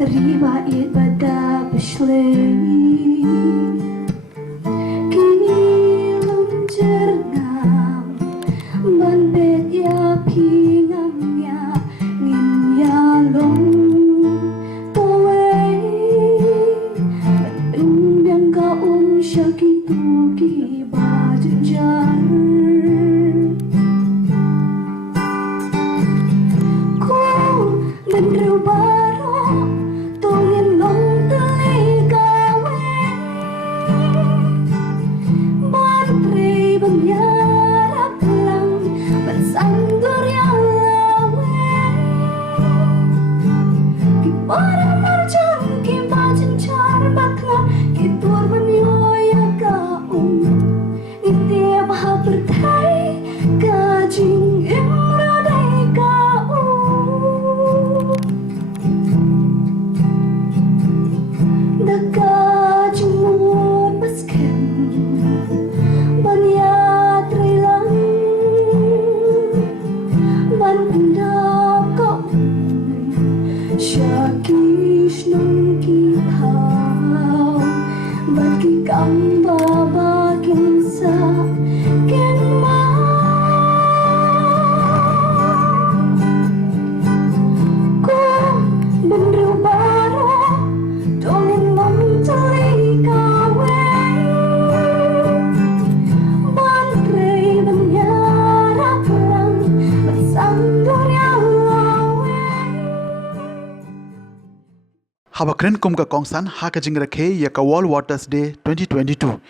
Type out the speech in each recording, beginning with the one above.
riba ibadah besley kilum jernam banbet ya pingamnya ngin ya long towe yang ka syaki tuki bajenjar ko menrubaro tongin long teligawe bantre bangyarap lang bansandur yang lawe kipara marjan kibajenjar bakla kitur menyoya kaum Nitya mahapertai kajing imradai kaum Dakajing mun baskem Banyat rilang Ban pendam kaum Syakish nung kitau Bagi kamba bagin sa kenma Ko benru baro Dongin memtali kawe Bantre benyarap lang Bersandur yang lawe Habakren kum ka kongsan ha ka jing rakhe ya ka World Waters Day 2022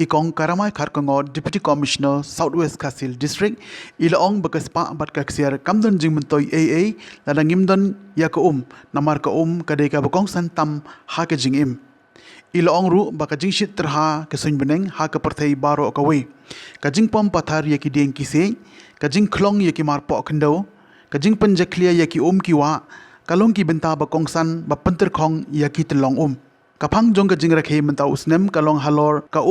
ikong karamai kharkango Deputy Commissioner Southwest Khasil District ilaong bakaspa bat ka ksiar kamdon jing mentoi AA lada ngimdon ya ka namar ka kadai ka bakongsan tam ha ka jing im ilaong ru baka jing shit terha ka sun beneng ha ka parthai baro ka we ka jing pom pathar ya ki deng ki se ka jing khlong ya ki mar po khndo ka jing panjaklia ya ki kiwa kalong ki benta bakongsan bapanter khong ya ki telong kapang jong ka jing rakhe menta usnem kalong halor ka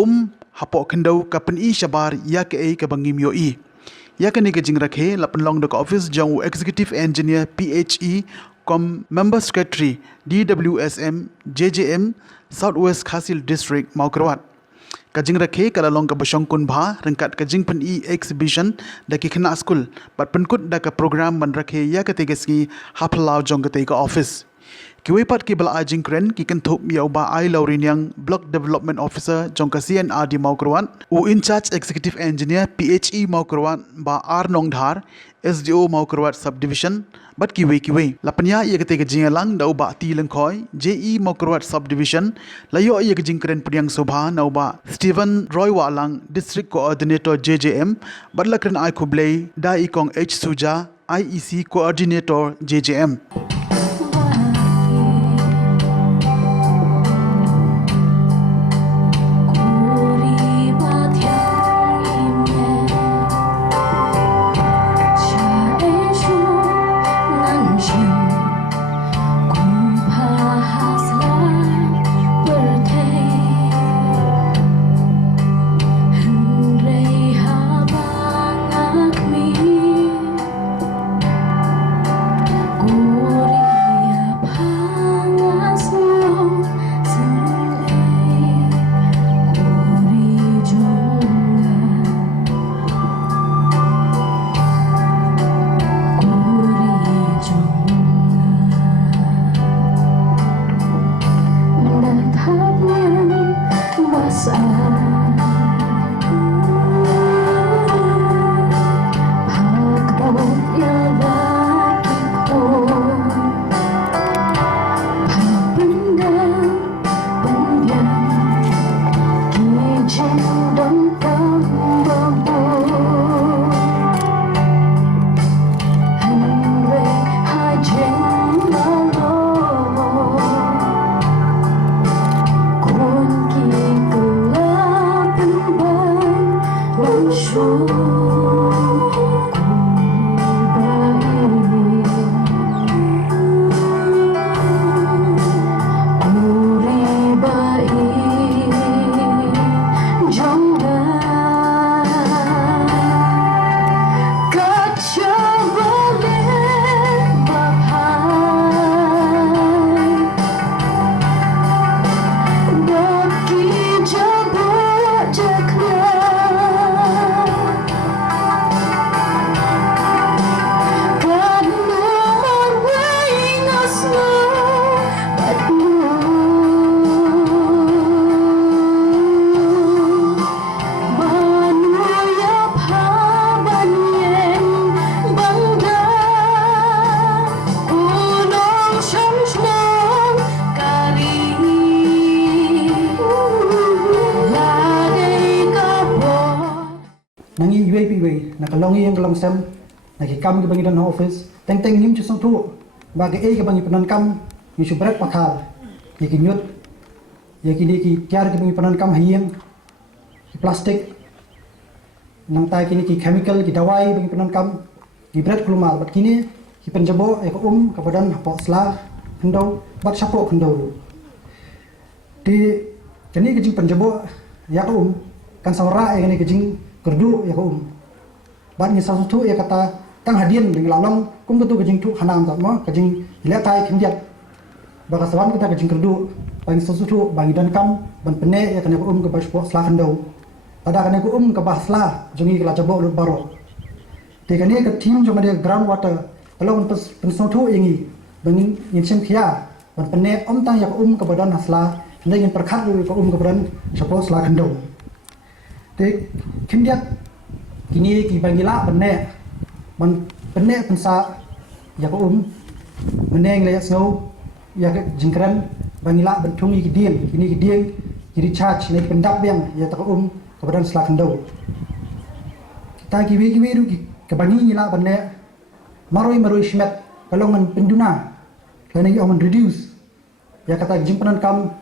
hapo khndau ka pen I shabar ya ke ka bangim yo I ya ka ni ka jing rakhe lapan long ka office jong executive engineer PHE com member secretary DWSM JJM Southwest Khasil District Maukrwat kajing rakhe kalalong ka basong kun bha rengkat kajing pen I exhibition da ki khna school bat penkut da ka program ban rakhe ya ka tegesgi haplau jong ka te ka office kiwe pat ki bala ajing kren ki kan thup ya ba ai laurin yang block development officer jong ka CNR di Maukrwan u in charge executive engineer PHE Maukrwan ba R Nongdhar SDO Maukrwat subdivision bat kiwe lapanya ye kete ka lang dau ba ti lengkhoi JE Maukrwat subdivision layo ye ka jingkren priang sobha nau ba Stephen Roy Walang district coordinator JJM bat lakren ai khublei da ikong H Suja IEC coordinator JJM Guri Nangi UAPW nakalongi yang kelam sem nagi kam ke bangi dan office teng ngim chu sang thu ba ke ke bangi penan kam ni chu brak pathal ye ki nyut ye ki ni ki tiar ke bangi penan kam hieng ki plastik nang tai kini ki chemical ki dawai bangi penan kam ki brak keluar bat kini ki penjabo ke ke badan hapo sla hendo bat sapo hendo di kini ke jing penjabo ya ke kan sawra ya kini ke jing kerdu ya kum ban ni satu ya kata tang hadian dengan lalong kum betul kejing tu hanam tak mo kejing lihat tai kimjat baka sawan kita kejing kerdu ban satu bagi dan kam ban pene ya kena ke baspo slah handau pada kena ke ke baslah jungi kala coba lut baro te kene ke tim jong ada ground water kalau pen satu ingi bangin yin sem khia ban pene tang ya ke badan hasla hendak yin perkhat ke ke badan sapo slah handau te kimdiat kini ki bangila man benne pensa ya ko meneng le snow ya ke jingkran bangila bentungi ki dien kini ki dien ki recharge le pendap yang ya ta ko kebadan selak ndo kita ki wi ru ke bangi la benne maroi shmet kalongan penduna lani ki on reduce ya kata jimpenan kam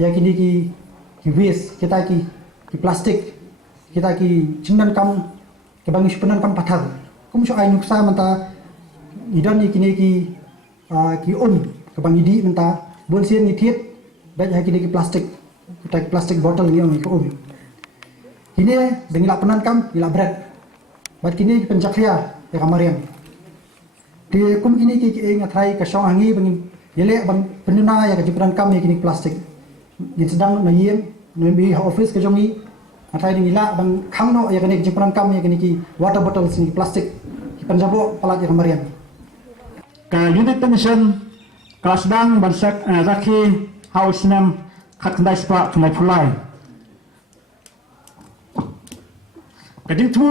ya kini ki waste kita ki plastik kita ki cingdan kam ke bangi sepenan kam pathal kum so ai nuksa menta idan ni kini ki ke bangi di menta bon sien ni thiet baik ha kini ki plastik kita plastik botol ni on ko kini bengila penan kam ila bread bat kini ki penjaklia ya kamarian di kum kini ki ngatrai ke song angi bangi yele bang penuna ya ke penan kam ni kini plastik ni sedang na yen nembi office ke jongi atai ni la bang khangno ya kene jipran kam ya kene ki water bottles ni plastik ki panjabo palat ya kamarian ka unit tension ka sedang bansak rakhi house nam khat kandai spa kandai pulai kading tu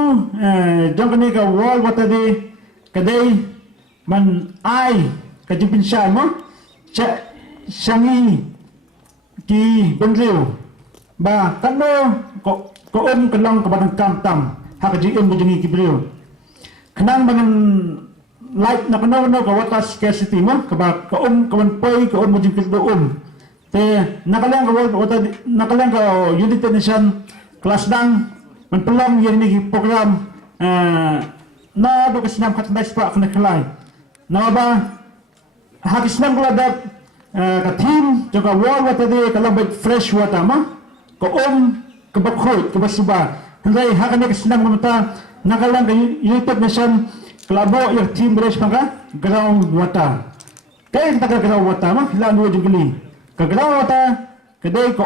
jong kene ka wall water di kadai man ai ka jimpin sha mo cha sangi ki benriu ba kano ko kelong ke badan kam tam ha ka jim bujungi kibriu kenang bangan light na kano ka water scarcity mo ka ba ka ban poi ka bujung kido te nakalang ka water nakalang ka unit tension kelas dang man pelong yang ni program na do ka sinam khat dai spa kena kelai na ba ha ki sinam kala dat ka team juga wall water di kalau baik fresh water ma ko ke bakhoi ke basuba hendai hakane ke senang mata nakalang ke United Nation kelabo yang team beres pangka ground water kai tak ground water mah la dua jugli ke ground water kedai ko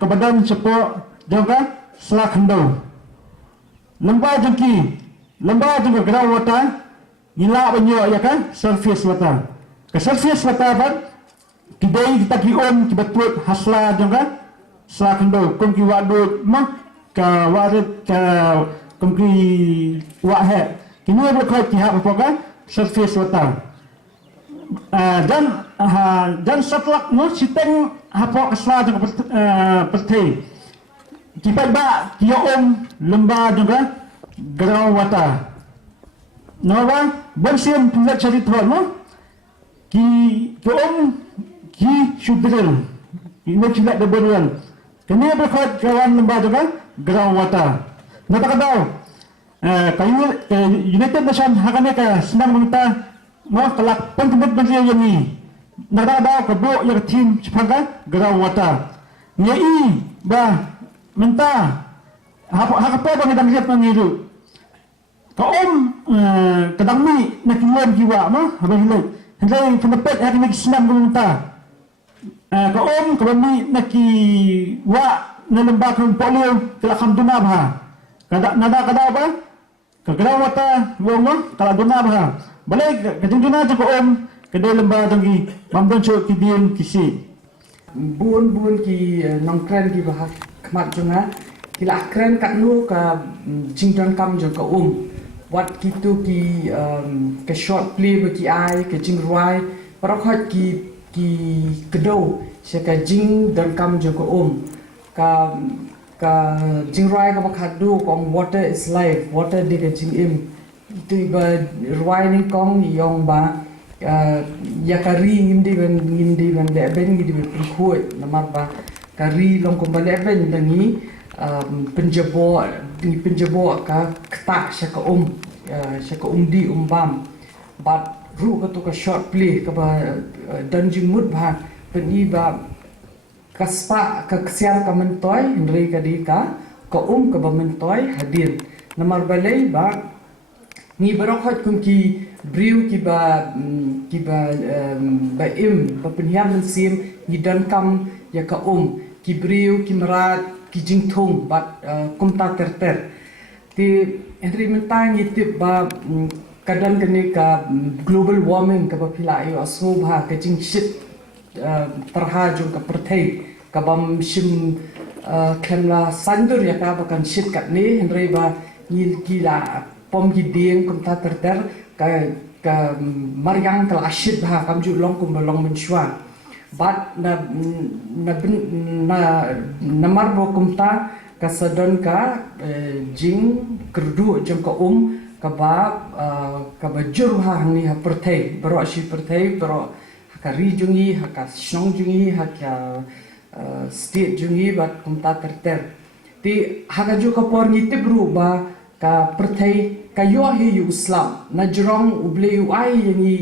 ke badan sepo jaga selak hendo lembah jengki ground water gila banyo ya kan surface water ke surface water kan kedai kita ki ki betul hasla jaga selakendo kongki wadut mah ka warit ka kongki wahe kini berkait pihak apa surface water dan setelah no siteng apa kesla juga perti kita ba kia lembah juga ground water no ba bonsiam tulat cari thol no ki shudril ini tidak deburan kini berkait kawan lembah juga ground water nata daw kayu United Nation hakane ka senang minta mo kelak pentempat menteri yang ni nata daw kebo yang tim sepaga ground water nyai ba minta hakapa bang dang siap mengiru ka kadang ni nakiwan jiwa mo habang hilay hendai pendapat hakane senang minta kami naki wa nalembakang polio kala kam dunabha nada ba kagrawata wongo kala dunabha balay kajing duna ko kedai lembah tangki mamdan cok kidian kisi buôn ki nong kren ki bah kmat jonga ki la kren kat nu ka jingdan kam jong ka wat kitu ki ka short play ba ki ai ka jing ruai parok hat ki kedo se ka jing dan kam jong ka ka jing ruai ka bakhat du kong water is life water di ka jing im itu ba ruai ni kong yong ba ya kari ngimdi ben le ben ngidi ben khoi namar ba kari long ko bale ben dangi penjabo ka kta shaka di bam but ru ka to ka short play ka ba danjing mud ba peni ba kaspa ka ksiar ka mentoy hendri ka di ka ka ba mentoy hadir namar balai ba ni barokhat kum ki briu ki ba im ba penhiam sim ni dan kam ya ka ki briu ki marat ki jingthong bat kum ta ter ti entri mentai ni tip ba kadang kene ka global warming ka ba phila yo aso ba ka jing shit terha jung ka perthai ka bam shim kemla sandur ya ka ba kan shit kat ni henry ba ni gila pom ki ding kum ta ter ka mariang kal ashit bah kam ju long kum long men shwa bat na marbo kum ta ka sadon ka jing kerdu jam ka ka ba jur ha ni ha perthai baro ashi perthai baro ka ri jungi ha ka shong jungi ha ka state jungi bat kum ta ter ti ha ka ju ka por ni tibru ba ka perthai kayo hi yu Islam na jrong uble yu ai ni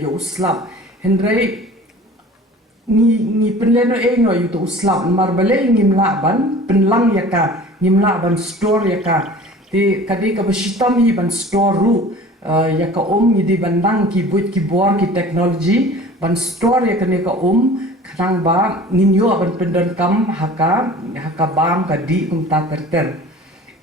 yu Islam hendrai ni penleno no yu to Islam marbale ni mlaban penlang ya ka ni mlaban store ya ka ti kadi ka basitam hi ban store ru ya ka ni di bandang ki but ki bor ki technology ban store ya ka ne ka khanang ba ninyo ban pendan kam haka bam ka di kum ta ter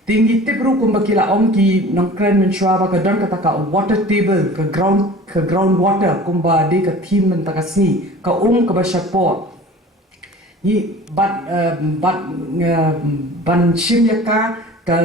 tinggi tibru kumbakila ki nong kren menshwa ba kadang kata ka water table ka ground water kumba de ka thim men taka sni ka ka bashapo ni ban shim yaka ka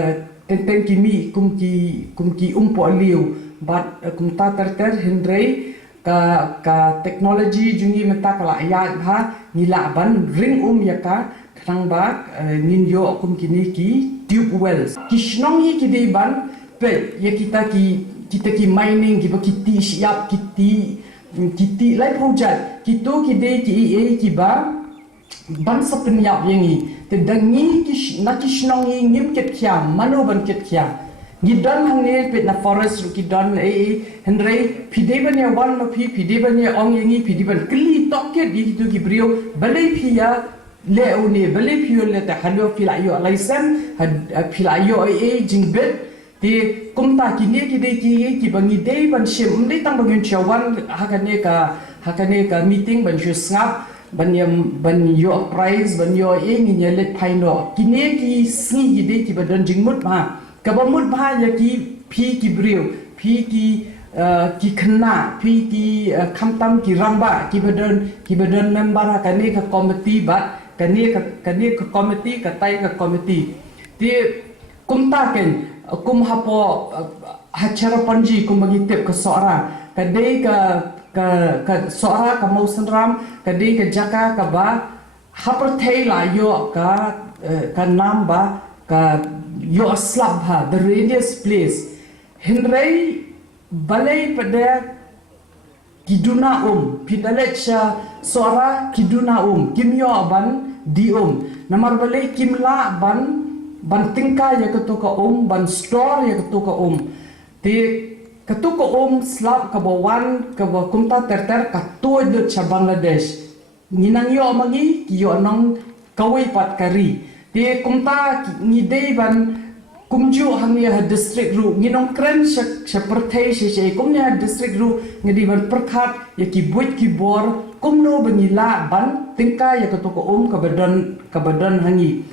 tenteng kimi kumki po liu bat kumta ter hendrei ka technology jungi menta kala ayat ha nila ban ring yaka kang ba ninyo kini ki tube wells kishnong hi kidi ban pe ya kita ki mining ki ba kiti siap kiti lai project kito kide ki ba ban sa penyap yangi te dangi kishnong hi ngim ket kya mano ban ket kya gidan hangne pe na forest ru gidan hendrei pideban ya wan no pideban ya ong yangi pideban kli toket di tu ki brio balai pia le uni beli pio le ta halio filayo alaisen filayo jingbet ti kumta kini ki bangi dei ban shim dei tang bangin chawan hakane ka meeting ban shusngap ban yo prize ban yo ni nyelet phaino kini ki sni dei ki badan jingmut ma ka bamut ba ya ki brio ki khna ki khamtam ki ramba ki badan member hakane ka committee ba kani ka komiti ka tai ka komiti ti kumta ken kum hapo hachara panji kum bagi tip ka sora ka dei ka sora ka mausan ram ka dei ka jaka ka ba hapar thei la yo ka nam ba ka yo slab ha the radius place hendrei balai pada kiduna pidalecha sora kiduna kimyo ban di namar balai kimla ban tingka ya ketuka ban store ya ketuka ti ketuka slab ka bawan ka kumta ter ka to de cha Bangladesh ninang yo mangi yo nang kawai pat kari ti kumta ni dei ban kumju hangnya ha district ru nginong kren sha perthai she kumnya district ru ngadi ban perkhat ya ki buit ki bor kumno banila ban tingka ya ketuka ka badan hangi